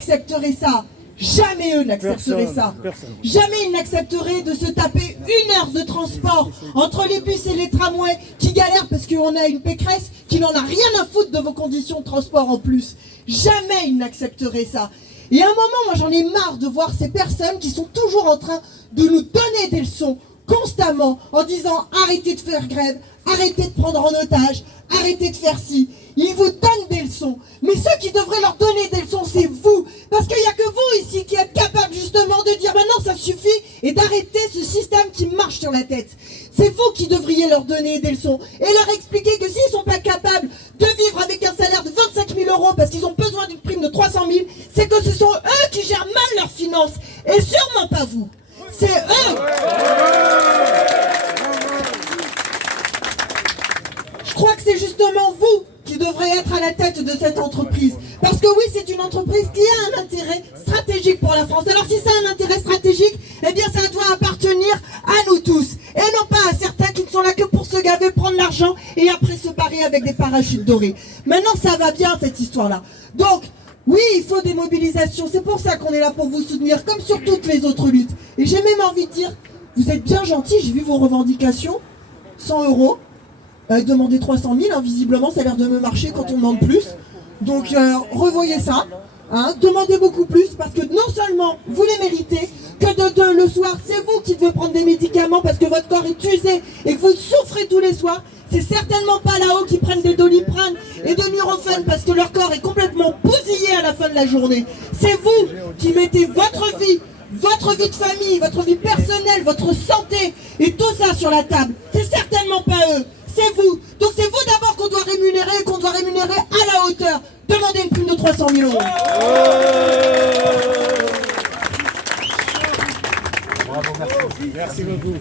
N'accepterait ça. Jamais eux n'accepteraient ça. Jamais ils n'accepteraient de se taper 1 heure de transport entre les bus et les tramways qui galèrent parce qu'on a une Pécresse qui n'en a rien à foutre de vos conditions de transport en plus. Jamais ils n'accepteraient ça. Et à un moment, moi j'en ai marre de voir ces personnes qui sont toujours en train de nous donner des leçons constamment en disant arrêtez de faire grève, arrêtez de prendre en otage, arrêtez de faire ci. Ils vous donnent des leçons. Mais ceux qui devraient leur donner des leçons, c'est vous. Parce qu'il n'y a que vous ici qui êtes capables justement de dire maintenant ça suffit et d'arrêter ce système qui marche sur la tête. C'est vous qui devriez leur donner des leçons et leur expliquer que s'ils ne sont pas capables de vivre avec un salaire de 25 000 € parce qu'ils ont besoin d'une prime de 300 000, c'est que ce sont eux qui gèrent mal leurs finances et sûrement pas vous. C'est eux. Je crois que c'est justement vous qui devrez être à la tête de cette entreprise. Parce que oui, c'est une entreprise qui a un intérêt stratégique pour la France. Alors si ça a un intérêt stratégique, eh bien ça doit appartenir à nous tous. Et non pas à certains qui ne sont là que pour se gaver, prendre l'argent et après se barrer avec des parachutes dorés. Maintenant, ça va bien cette histoire-là. Donc, oui, il faut des mobilisations. C'est pour ça qu'on est là pour vous soutenir, comme sur toutes les autres luttes. Et j'ai même envie de dire, vous êtes bien gentils, j'ai vu vos revendications. 100 €. Demander 300 000, hein, visiblement ça a l'air de me marcher quand on demande plus. Donc revoyez ça, hein, demandez beaucoup plus parce que non seulement vous les méritez, que le soir c'est vous qui devez prendre des médicaments parce que votre corps est usé et que vous souffrez tous les soirs. C'est certainement pas là-haut qui prennent des Doliprane et de Nurofen parce que leur corps est complètement bousillé à la fin de la journée. C'est vous qui mettez votre vie de famille, votre vie personnelle, votre santé et tout ça sur la table. C'est certainement pas eux. C'est vous. Donc c'est vous d'abord qu'on doit rémunérer à la hauteur. Demandez une prime de 300 000 €. Bravo, merci. Merci beaucoup.